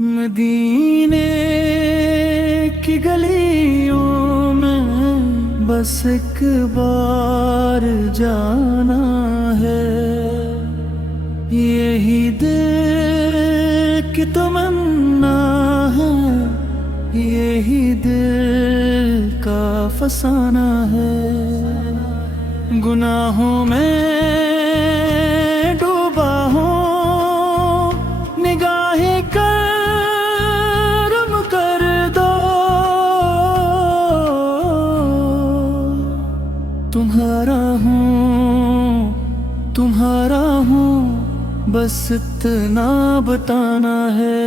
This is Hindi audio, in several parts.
मदीने की गलियों में बस एक बार जाना है। यही दिल की तमन्ना है, यही दिल का फसाना है। गुनाहों में डूबा हूँ, निगाहें करम कर दो। तुम्हारा हूँ, बस इतना बताना है।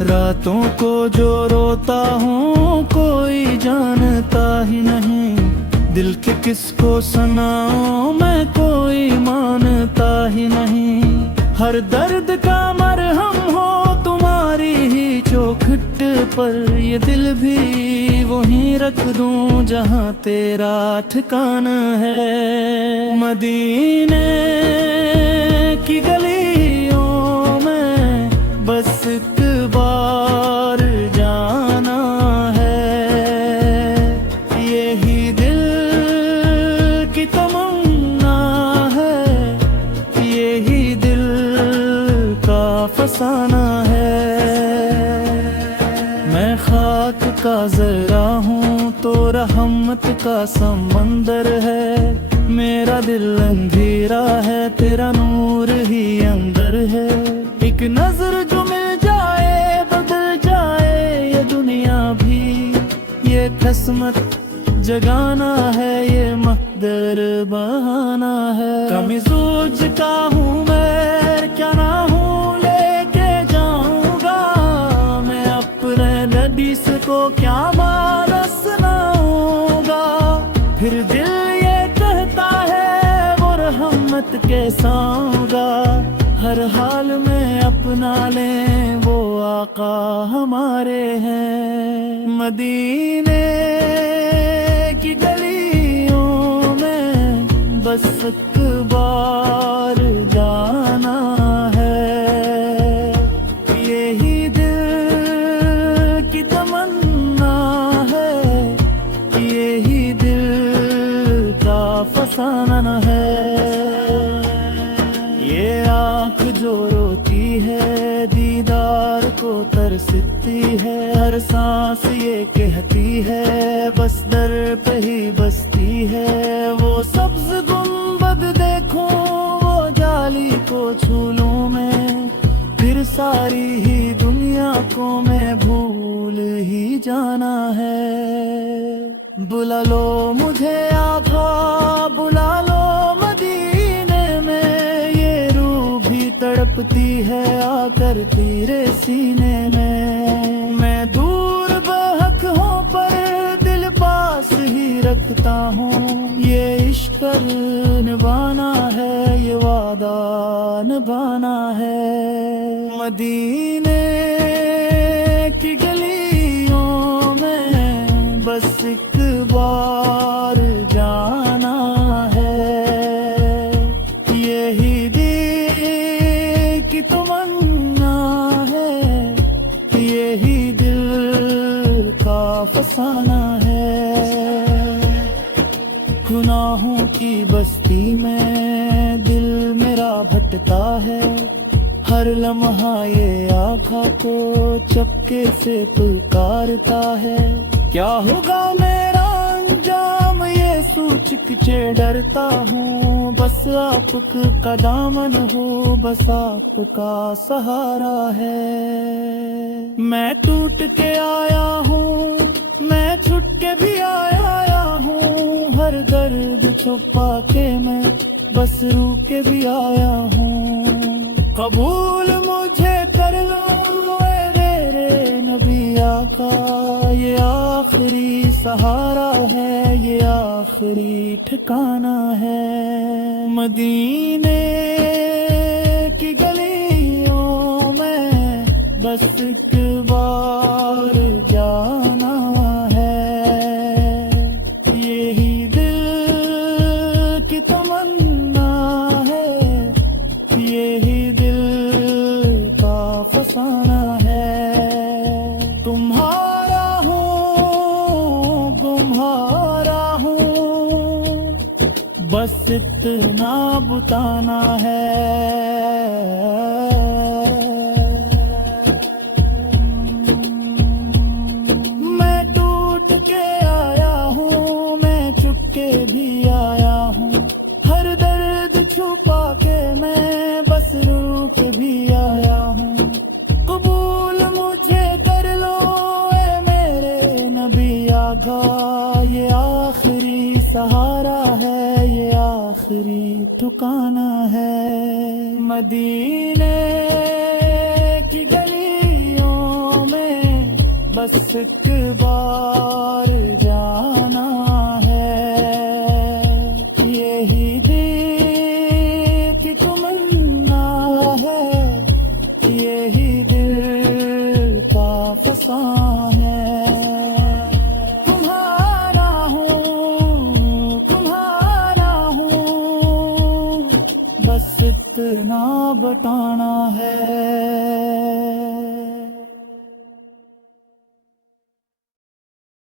रातों को जो रोता हूँ कोई जानता ही नहीं, दिल के किसको सुनाऊं मैं कोई मानता ही नहीं। हर दर्द का मरहम हो तुम्हारी ही चौखट पर, ये दिल भी वहीं रख दूं जहां तेरा ठिकाना है। मदीने की गलियों में बस एक बार जाना है। यही दिल की तमन्ना है, यही दिल का फसाना है। मैं खाक का जरा हूँ तो रहमत का समंदर है। मेरा दिल अंधेरा है, तेरा नूर ही अंदर है। एक नजर जो मिल जाए बदल जाए ये दुनिया भी, ये किस्मत जगाना है, ये मकदर बहाना है। कमी सोच का हूँ मैं, क्या ना हूँ लेके जाऊंगा मैं अपने नबीस को, क्या माला सुनाऊंगा। फिर दिल ये कहता है वो रहमत के साऊंगा। हर हाल में अपना लें वो आका हमारे हैं। मदीने की गलियों में बस एक बार जाना है। यही दिल की तमन्ना है, यही दिल का फसाना है। ये आँख जो रोती है दीदार को तरसती है, हर सांस ये कहती है बस दर पे ही बसती है। वो सब्ज गुंबद देखूं, वो जाली को छू लूं मैं, फिर सारी ही दुनिया को मैं भूल ही जाना है। बुला लो मुझे आका, बुला लो मदीने में, ये रूह भी तड़पती है आकर तेरे सीने में। मैं दूर बहक हूँ पर दिल पास ही रखता हूँ, ये इश्क निभाना है, ये वादा निभाना है। मदीने की गलियों में बस एक बार जाना है। यही दिल की तमन्ना है, यही दिल का फसाना है। गुनाहों की बस्ती में दिल मेरा भटका है, हर लम्हा ये आँखा को चपके से पुकारता है। क्या होगा मेरा अंजाम ये सोच के डरता हूँ, बस आपका दामन हो, बस आपका सहारा है। मैं टूट के आया हूँ, मैं छुट के भी आया हूँ, हर दर्द छुपा के मैं बस रू के भी आया हूँ। कबूल मुझे कर लो ऐ मेरे नबी आका, ये आखिरी सहारा है, ये आखिरी ठिकाना है। मदीने की गलियों बस एक बार जाना है, यही दिल की तमन्ना है, यही दिल का फसाना है। तुम्हारा हूँ गुम्हारा हूँ, बस इतना बताना है। मैं टूट के आया हूँ, मैं चुप के भी आया हूँ, हर दर्द छुपा के मैं बस रो के भी आया हूँ। कबूल मुझे कर लो ए मेरे नबी आका, ये आखिरी सहारा है, ये आखिरी ठिकाना है। मदीने की गलियों में बस एक बार जाना है, यही दिल की तमन्ना है, यही दिल का फसाना है। तुम्हारा हूँ तुम्हारा हूँ, बस इतना बताना है।